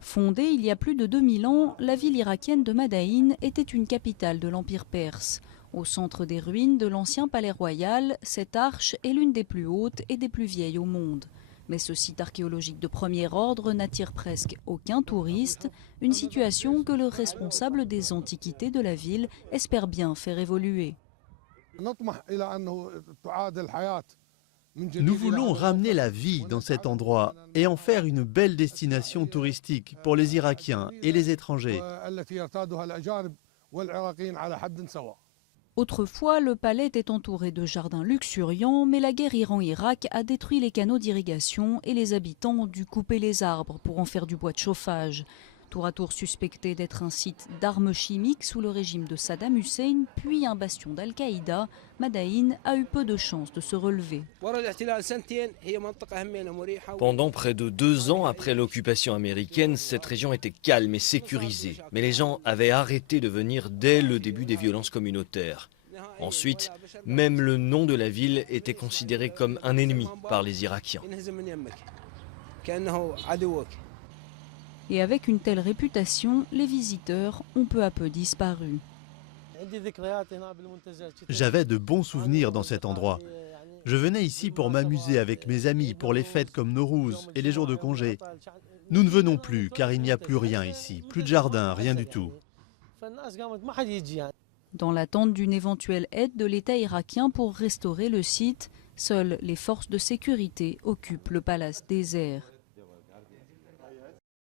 Fondée il y a plus de 2000 ans, la ville irakienne de Madaïn était une capitale de l'Empire perse. Au centre des ruines de l'ancien palais royal, cette arche est l'une des plus hautes et des plus vieilles au monde. Mais ce site archéologique de premier ordre n'attire presque aucun touriste, une situation que le responsable des antiquités de la ville espère bien faire évoluer. Nous voulons ramener la vie dans cet endroit et en faire une belle destination touristique pour les Irakiens et les étrangers. Autrefois, le palais était entouré de jardins luxuriants, mais la guerre Iran-Irak a détruit les canaux d'irrigation et les habitants ont dû couper les arbres pour en faire du bois de chauffage. Tour à tour suspecté d'être un site d'armes chimiques sous le régime de Saddam Hussein, puis un bastion d'Al-Qaïda, Madaïn a eu peu de chances de se relever. Pendant près de 2 ans après l'occupation américaine, cette région était calme et sécurisée. Mais les gens avaient arrêté de venir dès le début des violences communautaires. Ensuite, même le nom de la ville était considéré comme un ennemi par les Irakiens. Et avec une telle réputation, les visiteurs ont peu à peu disparu. J'avais de bons souvenirs dans cet endroit. Je venais ici pour m'amuser avec mes amis pour les fêtes comme Nowruz et les jours de congé. Nous ne venons plus car il n'y a plus rien ici, plus de jardin, rien du tout. Dans l'attente d'une éventuelle aide de l'État irakien pour restaurer le site, seules les forces de sécurité occupent le palace désert.